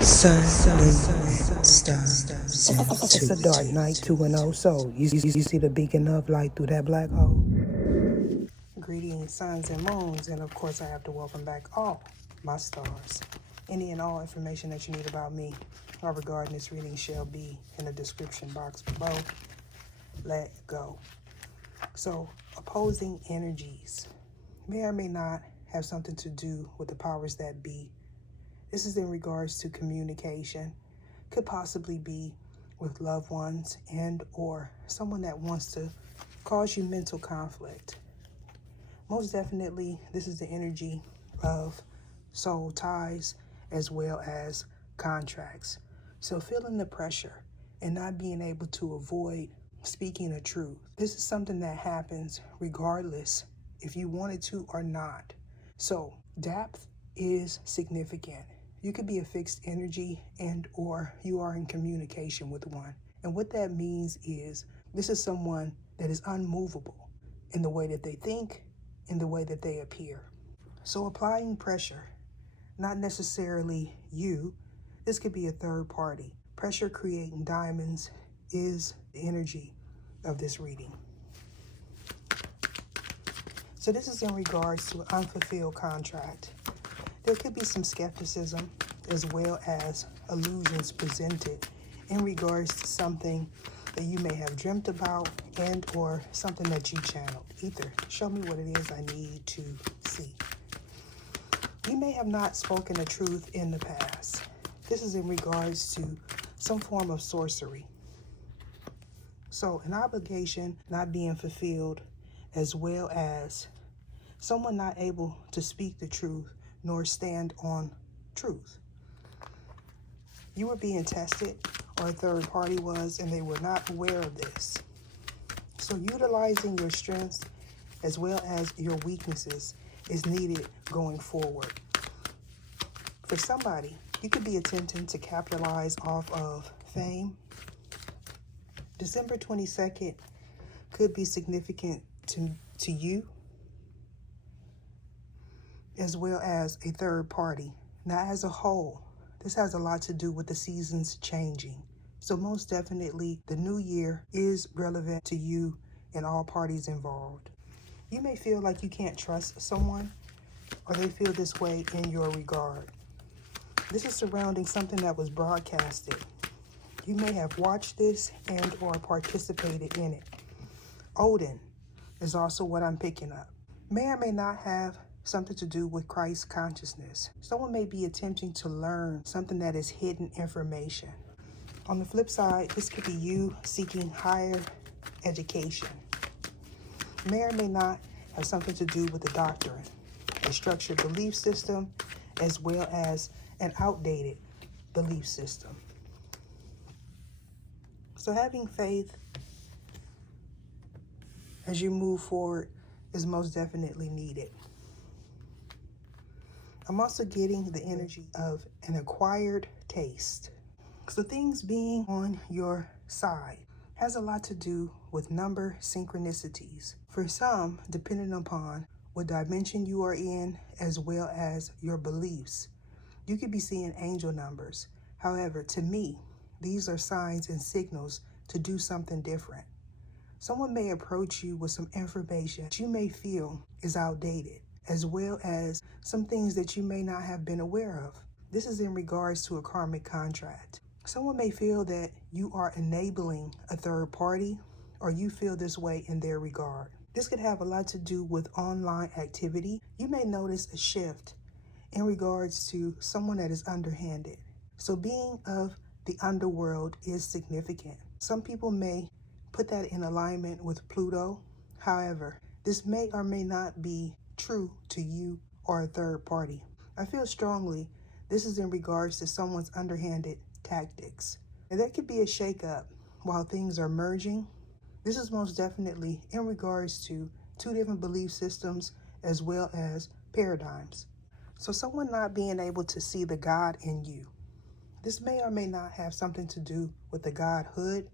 Sun, moon, stars. It's a dark night, 2-0. So, you see the beacon of light through that black hole? Greetings, suns and moons, and of course, I have to welcome back all my stars. Any and all information that you need about me or regarding this reading shall be in the description box below. Let go. So, opposing energies may or may not have something to do with the powers that be. This is in regards to communication. Could possibly be with loved ones and or someone that wants to cause you mental conflict. Most definitely, this is the energy of soul ties as well as contracts. So feeling the pressure and not being able to avoid speaking the truth. This is something that happens regardless if you wanted to or not. So depth is significant. You could be a fixed energy and or you are in communication with one. And what that means is this is someone that is unmovable in the way that they think, in the way that they appear. So applying pressure, not necessarily you, this could be a third party. Pressure creating diamonds is the energy of this reading. So this is in regards to an unfulfilled contract. There could be some skepticism as well as illusions presented in regards to something that you may have dreamt about and or something that you channeled. Ether, show me what it is I need to see. You may have not spoken the truth in the past. This is in regards to some form of sorcery. So an obligation not being fulfilled as well as someone not able to speak the truth nor stand on truth. You were being tested, or a third party was, and they were not aware of this. So utilizing your strengths as well as your weaknesses is needed going forward. For somebody, you could be attempting to capitalize off of fame. December 22nd could be significant to you as well as a third party. Now, as a whole, this has a lot to do with the seasons changing. So most definitely, the new year is relevant to you and all parties involved. You may feel like you can't trust someone, or they feel this way in your regard. This is surrounding something that was broadcasted. You may have watched this and or participated in it. Odin is also what I'm picking up. May or may not have something to do with Christ consciousness. Someone may be attempting to learn something that is hidden information. On the flip side, this could be you seeking higher education. May or may not have something to do with the doctrine, a structured belief system, as well as an outdated belief system. So having faith as you move forward is most definitely needed. I'm also getting the energy of an acquired taste. So things being on your side has a lot to do with number synchronicities. For some, depending upon what dimension you are in, as well as your beliefs, you could be seeing angel numbers. However, to me, these are signs and signals to do something different. Someone may approach you with some information that you may feel is outdated, as well as some things that you may not have been aware of. This is in regards to a karmic contract. Someone may feel that you are enabling a third party, or you feel this way in their regard. This could have a lot to do with online activity. You may notice a shift in regards to someone that is underhanded. So being of the underworld is significant. Some people may put that in alignment with Pluto. However, this may or may not be true to you or a third party. I feel strongly this is in regards to someone's underhanded tactics. And there could be a shakeup while things are merging. This is most definitely in regards to two different belief systems as well as paradigms. So someone not being able to see the God in you. This may or may not have something to do with the Godhood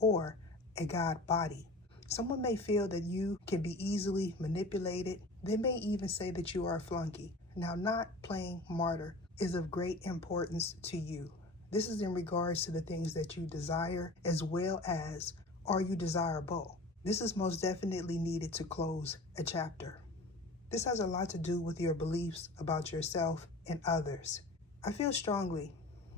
or a God body. Someone may feel that you can be easily manipulated. They may even say that you are a flunky. Now, not playing martyr is of great importance to you. This is in regards to the things that you desire, as well as are you desirable. This is most definitely needed to close a chapter. This has a lot to do with your beliefs about yourself and others. I feel strongly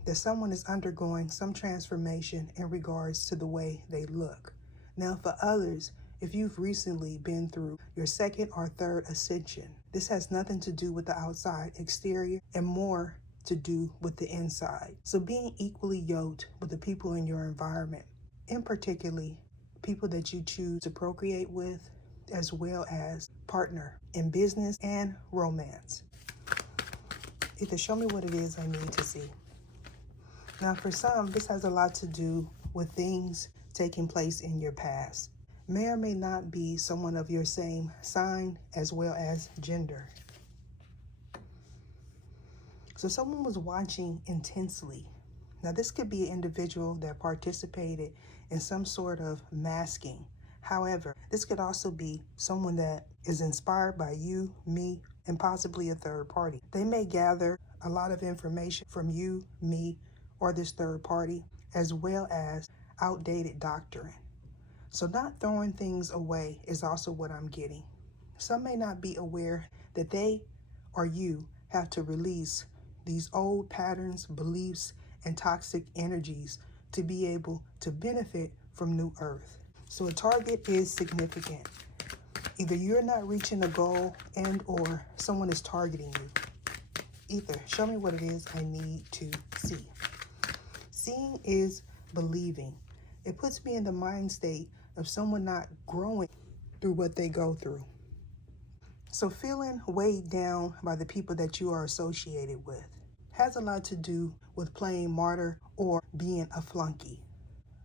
that someone is undergoing some transformation in regards to the way they look. Now, for others, if you've recently been through your second or third ascension, this has nothing to do with the outside exterior and more to do with the inside. So being equally yoked with the people in your environment, in particularly people that you choose to procreate with, as well as partner in business and romance. Either show me what it is I need to see. Now, for some, this has a lot to do with things taking place in your past. May or may not be someone of your same sign as well as gender. So someone was watching intensely. Now, this could be an individual that participated in some sort of masking. However, this could also be someone that is inspired by you, me, and possibly a third party. They may gather a lot of information from you, me, or this third party, as well as outdated doctrine. So not throwing things away is also what I'm getting. Some may not be aware that they or you have to release these old patterns, beliefs, and toxic energies to be able to benefit from New Earth. So a target is significant. Either you're not reaching a goal and or someone is targeting you. Either show me what it is I need to see. Seeing is believing. It puts me in the mind state of someone not growing through what they go through. So feeling weighed down by the people that you are associated with has a lot to do with playing martyr or being a flunky.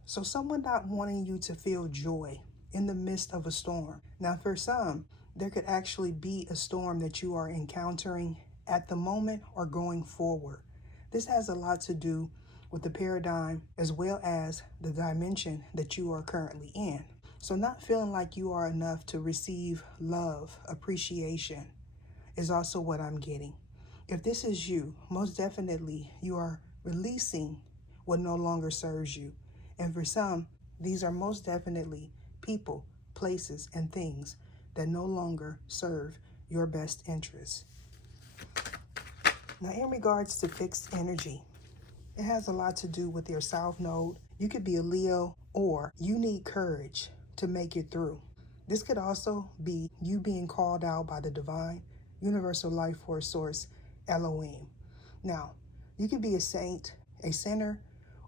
So someone not wanting you to feel joy in the midst of a storm. Now, for some, there could actually be a storm that you are encountering at the moment or going forward. This has a lot to do with the paradigm as well as the dimension that you are currently in. So not feeling like you are enough to receive love, appreciation is also what I'm getting. If this is you, most definitely you are releasing what no longer serves you. And for some, these are most definitely people, places, and things that no longer serve your best interests. Now, in regards to fixed energy, it has a lot to do with your South Node. You could be a Leo, or you need courage to make it through. This could also be you being called out by the divine, universal life force source, Elohim. Now, you could be a saint, a sinner,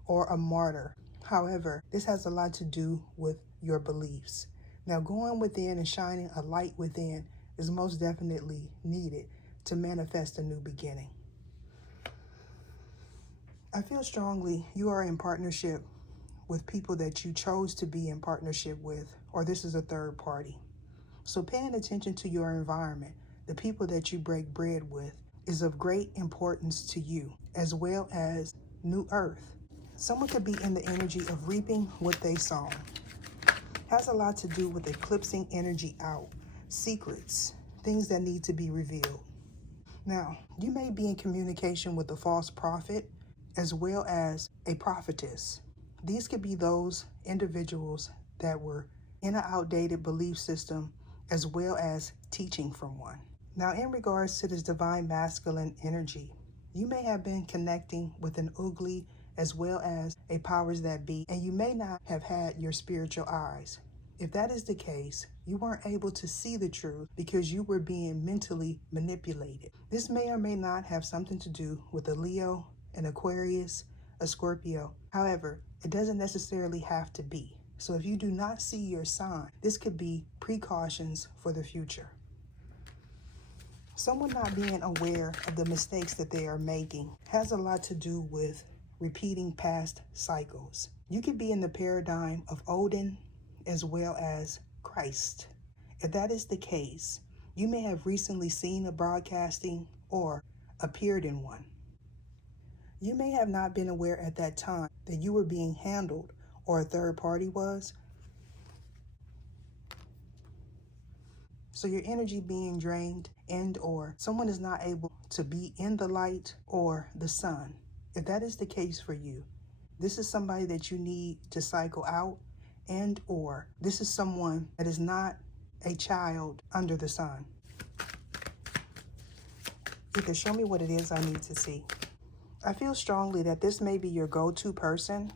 or a martyr. However, this has a lot to do with your beliefs. Now, going within and shining a light within is most definitely needed to manifest a new beginning. I feel strongly you are in partnership with people that you chose to be in partnership with, or this is a third party. So paying attention to your environment, the people that you break bread with, is of great importance to you, as well as New Earth. Someone could be in the energy of reaping what they sow. Has a lot to do with eclipsing energy out, secrets, things that need to be revealed. Now, you may be in communication with a false prophet, as well as a prophetess. These could be those individuals that were in an outdated belief system, as well as teaching from one. Now, in regards to this divine masculine energy, you may have been connecting with an ugly as well as a powers that be, and you may not have had your spiritual eyes. If that is the case, you weren't able to see the truth because you were being mentally manipulated. This may or may not have something to do with a Leo, an Aquarius, a Scorpio. However, it doesn't necessarily have to be. So if you do not see your sign, this could be precautions for the future. Someone not being aware of the mistakes that they are making has a lot to do with repeating past cycles. You could be in the paradigm of Odin as well as Christ. If that is the case, you may have recently seen a broadcasting or appeared in one. You may have not been aware at that time that you were being handled or a third party was. So your energy being drained and or someone is not able to be in the light or the sun. If that is the case for you, this is somebody that you need to cycle out, and or this is someone that is not a child under the sun. Either show me what it is I need to see. I feel strongly that this may be your go-to person.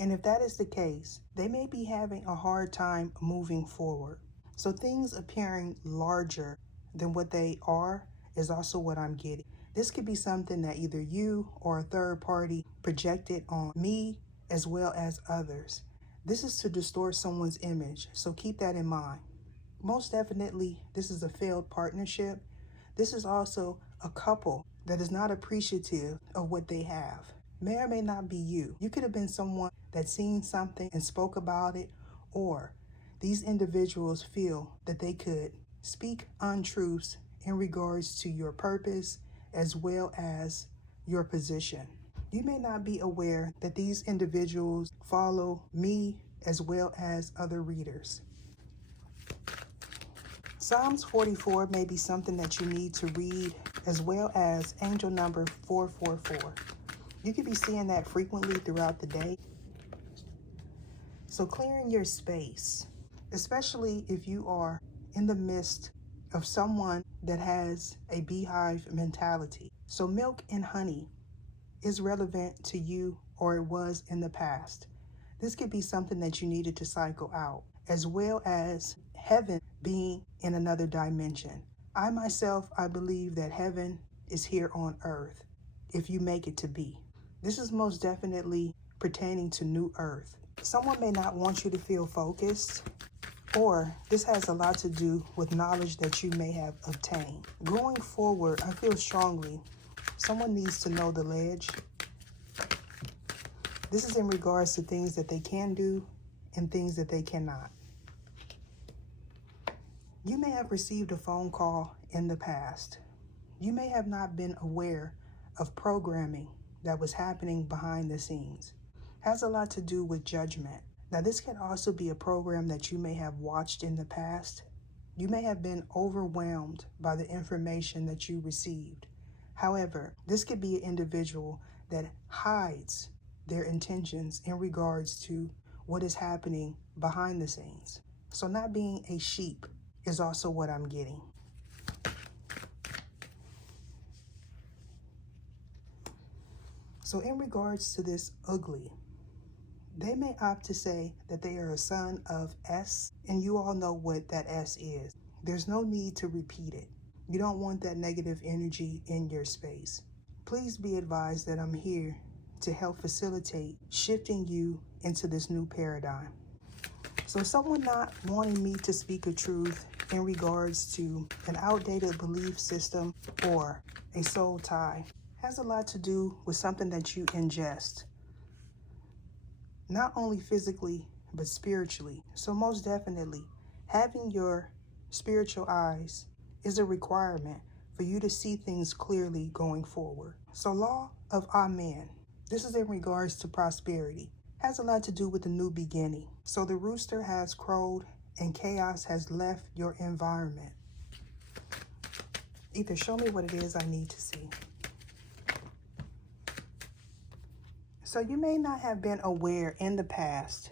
And if that is the case, they may be having a hard time moving forward. So things appearing larger than what they are is also what I'm getting. This could be something that either you or a third party projected on me as well as others. This is to distort someone's image, so keep that in mind. Most definitely, this is a failed partnership. This is also a couple that is not appreciative of what they have. May or may not be you. You could have been someone that seen something and spoke about it, or these individuals feel that they could speak untruths in regards to your purpose as well as your position. You may not be aware that these individuals follow me as well as other readers. Psalms 44 may be something that you need to read, as well as angel number 444. You could be seeing that frequently throughout the day. So clearing your space, especially if you are in the midst of someone that has a beehive mentality. So milk and honey is relevant to you, or it was in the past. This could be something that you needed to cycle out, as well as heaven being in another dimension. I myself, I believe that heaven is here on earth if you make it to be. This is most definitely pertaining to New Earth. Someone may not want you to feel focused, or this has a lot to do with knowledge that you may have obtained. Going forward, I feel strongly someone needs to know the ledge. This is in regards to things that they can do and things that they cannot. You may have received a phone call in the past. You may have not been aware of programming that was happening behind the scenes. Has a lot to do with judgment. Now, this can also be a program that you may have watched in the past. You may have been overwhelmed by the information that you received. However, this could be an individual that hides their intentions in regards to what is happening behind the scenes. So not being a sheep is also what I'm getting. So in regards to this ugly, they may opt to say that they are a son of S, and you all know what that S is. There's no need to repeat it. You don't want that negative energy in your space. Please be advised that I'm here to help facilitate shifting you into this new paradigm. So someone not wanting me to speak a truth in regards to an outdated belief system or a soul tie has a lot to do with something that you ingest. Not only physically, but spiritually. So most definitely, having your spiritual eyes is a requirement for you to see things clearly going forward. So law of Amen. This is in regards to prosperity. Has a lot to do with the new beginning. So the rooster has crowed and chaos has left your environment. Either show me what it is I need to see. So you may not have been aware in the past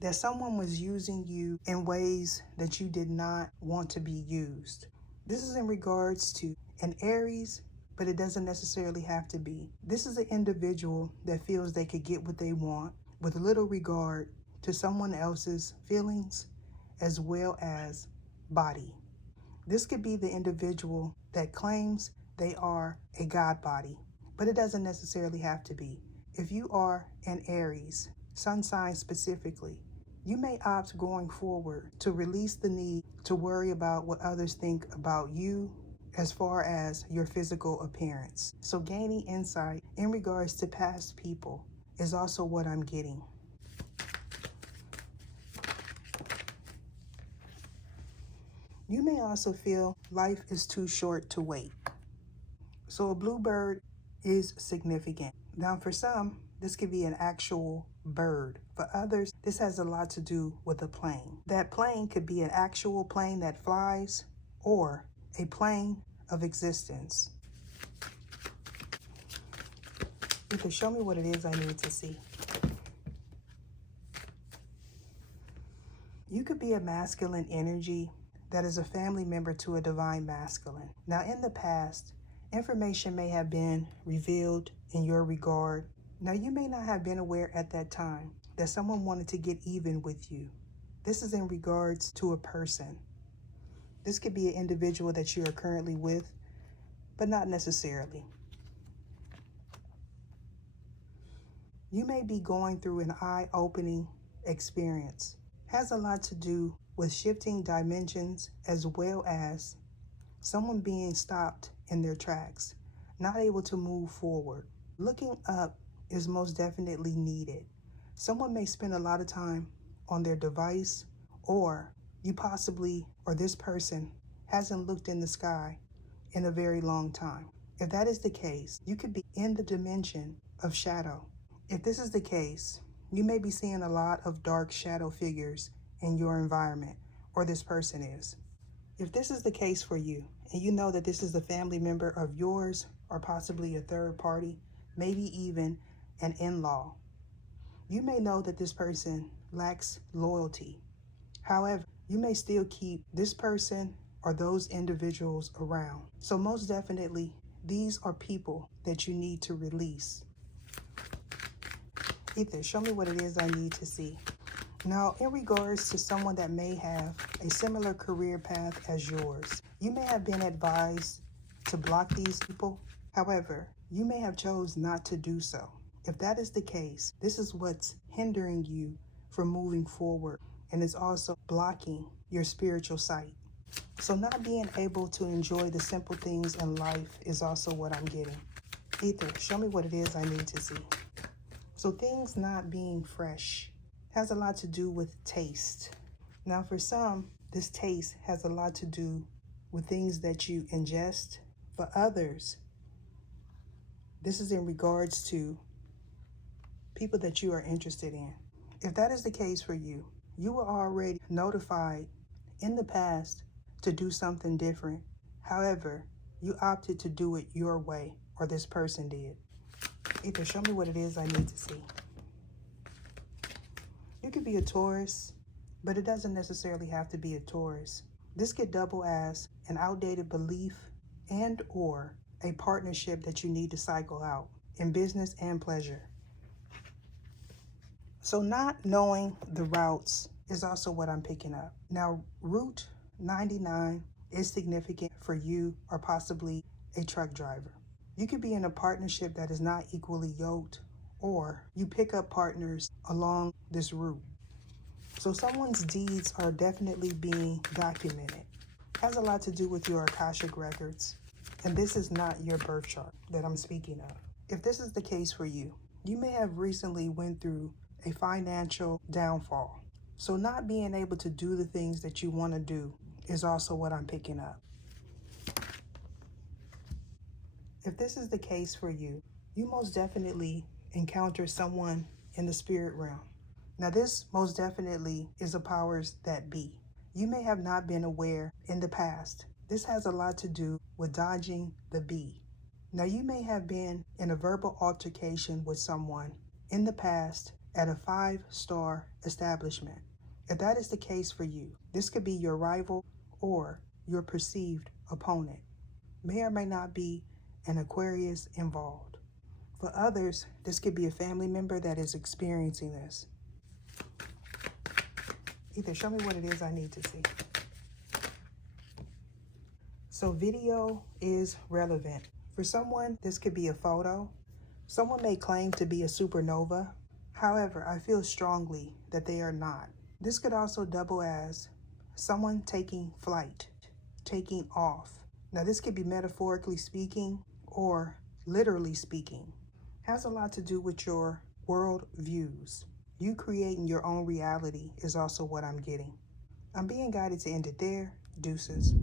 that someone was using you in ways that you did not want to be used. This is in regards to an Aries, but it doesn't necessarily have to be. This is an individual that feels they could get what they want with little regard to someone else's feelings as well as body. This could be the individual that claims they are a God body, but it doesn't necessarily have to be. If you are an Aries, sun sign specifically, you may opt going forward to release the need to worry about what others think about you as far as your physical appearance. So gaining insight in regards to past people is also what I'm getting. You may also feel life is too short to wait. So a bluebird is significant. Now for some, this could be an actual bird. For others, this has a lot to do with a plane. That plane could be an actual plane that flies, or a plane of existence. Ether, show me what it is I need to see. You could be a masculine energy that is a family member to a divine masculine. Now, in the past, information may have been revealed in your regard. Now, you may not have been aware at that time that someone wanted to get even with you. This is in regards to a person. This could be an individual that you are currently with, but not necessarily. You may be going through an eye-opening experience. Has a lot to do with shifting dimensions, as well as someone being stopped in their tracks, not able to move forward. Looking up is most definitely needed. Someone may spend a lot of time on their device, or you possibly, or this person hasn't looked in the sky in a very long time. If that is the case, you could be in the dimension of shadow. If this is the case, you may be seeing a lot of dark shadow figures in your environment, or this person is. If this is the case for you, and you know that this is a family member of yours, or possibly a third party, maybe even an in-law, you may know that this person lacks loyalty. However, you may still keep this person or those individuals around. So most definitely, these are people that you need to release. Ether, show me what it is I need to see. Now, in regards to someone that may have a similar career path as yours, you may have been advised to block these people. However, you may have chose not to do so. If that is the case, this is what's hindering you from moving forward, and it's also blocking your spiritual sight. So not being able to enjoy the simple things in life is also what I'm getting. Ether, show me what it is I need to see. So things not being fresh has a lot to do with taste. Now, for some, this taste has a lot to do with things that you ingest. For others, this is in regards to people that you are interested in. If that is the case for you, you were already notified in the past to do something different. However, you opted to do it your way, or this person did. Ether, show me what it is I need to see. You could be a Taurus, but it doesn't necessarily have to be a Taurus. This could double as an outdated belief and or a partnership that you need to cycle out in business and pleasure. So not knowing the routes is also what I'm picking up. Now, Route 99 is significant for you, or possibly a truck driver. You could be in a partnership that is not equally yoked, or you pick up partners along this route. So someone's deeds are definitely being documented. Has a lot to do with your Akashic records. And this is not your birth chart that I'm speaking of. If this is the case for you, you may have recently went through a financial downfall. So not being able to do the things that you want to do is also what I'm picking up. If this is the case for you, you most definitely encounter someone in the spirit realm. Now, this most definitely is a powers that be. You may have not been aware in the past. This has a lot to do with dodging the bee. Now, you may have been in a verbal altercation with someone in the past at a 5-star establishment. If that is the case for you, this could be your rival or your perceived opponent. May or may not be an Aquarius involved. For others, this could be a family member that is experiencing this. Ether, show me what it is I need to see. So video is relevant. For someone, this could be a photo. Someone may claim to be a supernova. However, I feel strongly that they are not. This could also double as someone taking flight, taking off. Now, this could be metaphorically speaking or literally speaking. Has a lot to do with your world views. You creating your own reality is also what I'm getting. I'm being guided to end it there. Deuces.